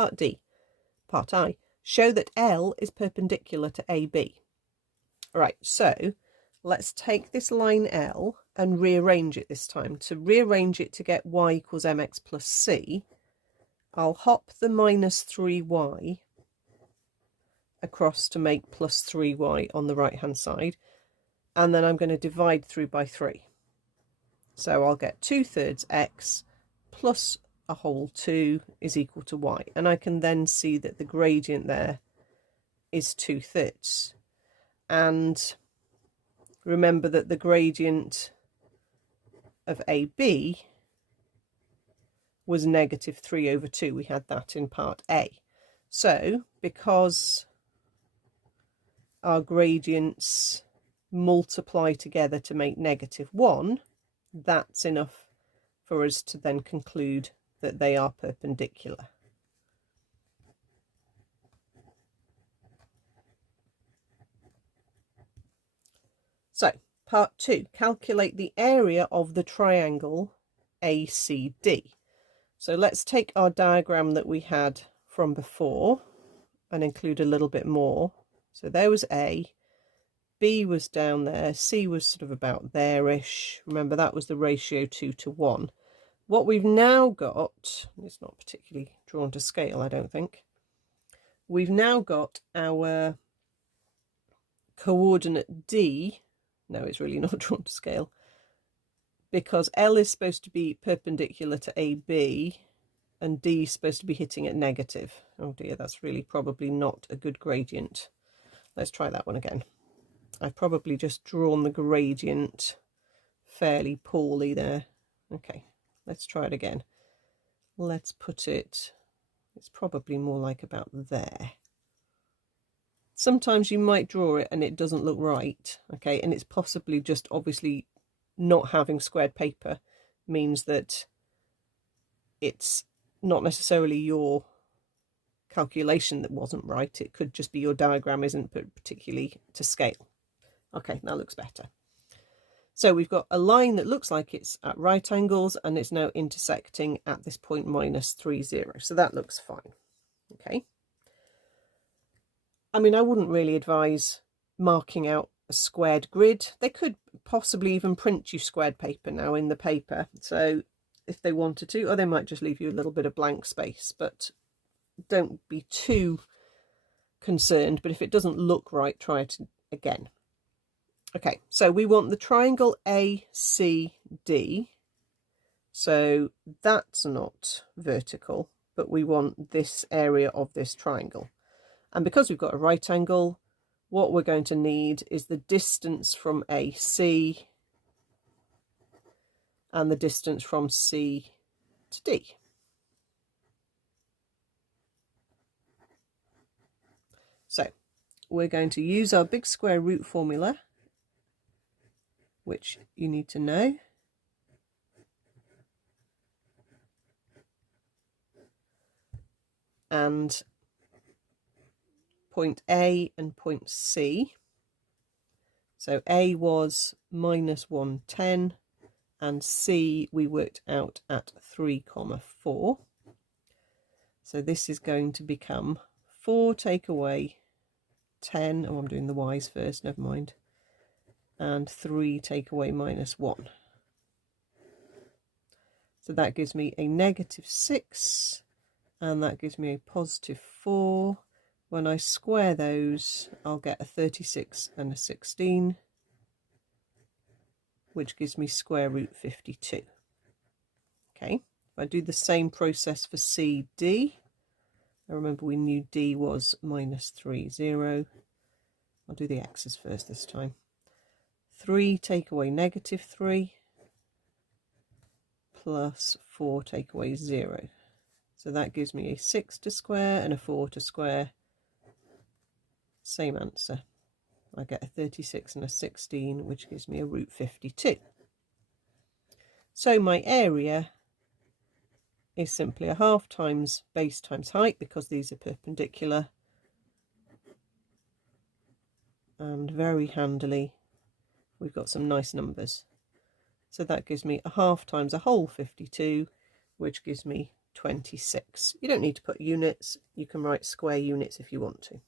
Part D. Part I. Show that L is perpendicular to AB. Right, so let's take this line L and rearrange it this time. To rearrange it to get y equals mx plus c, I'll hop the minus 3y across to make plus 3y on the right hand side, and then I'm going to divide through by 3. So I'll get 2/3 x plus a whole 2 is equal to y, and I can then see that the gradient there is 2/3. And remember that the gradient of AB was -3/2. We had that in part A. So because our gradients multiply together to make -1, that's enough for us to then conclude that they are perpendicular. So, part 2, calculate the area of the triangle ACD. So let's take our diagram that we had from before and include a little bit more. So there was A, B was down there, C was sort of about there-ish. Remember, that was the ratio 2:1. What we've now got, it's not particularly drawn to scale, I don't think. We've now got our coordinate D. No, it's really not drawn to scale, because L is supposed to be perpendicular to AB and D is supposed to be hitting at negative. Oh dear, that's really probably not a good gradient. Let's try that one again. I've probably just drawn the gradient fairly poorly there. Okay, let's try it again. Let's put it, it's probably more like about there. Sometimes you might draw it and it doesn't look right, okay, and it's possibly just obviously not having squared paper means that it's not necessarily your calculation that wasn't right. It could just be your diagram isn't particularly to scale. Okay, that looks better. So we've got a line that looks like it's at right angles and it's now intersecting at this point -3,0. So that looks fine. Okay. I mean, I wouldn't really advise marking out a squared grid. They could possibly even print you squared paper now in the paper. So if they wanted to, or they might just leave you a little bit of blank space, but don't be too concerned. But if it doesn't look right, try it again. Okay, so we want the triangle ACD. So that's not vertical, but we want this area of this triangle. And because we've got a right angle, what we're going to need is the distance from AC and the distance from C to D. So we're going to use our big square root formula, which you need to know. And point A and point C. So A was -110 and C we worked out at 3,4. So this is going to become 4 take away 10. Oh, I'm doing the y's first, never mind. And 3 take away -1. So that gives me a -6 and that gives me a +4. When I square those, I'll get a 36 and a 16, which gives me square root 52. Okay, if I do the same process for CD, I remember we knew D was -3,0. I'll do the x's first this time. 3 take away -3 plus 4 take away 0. So that gives me a 6 to square and a 4 to square. Same answer. I get a 36 and a 16, which gives me a root 52. So my area is simply a half times base times height, because these are perpendicular. And very handily, we've got some nice numbers. So that gives me a half times a whole 52, which gives me 26. You don't need to put units, you can write square units if you want to.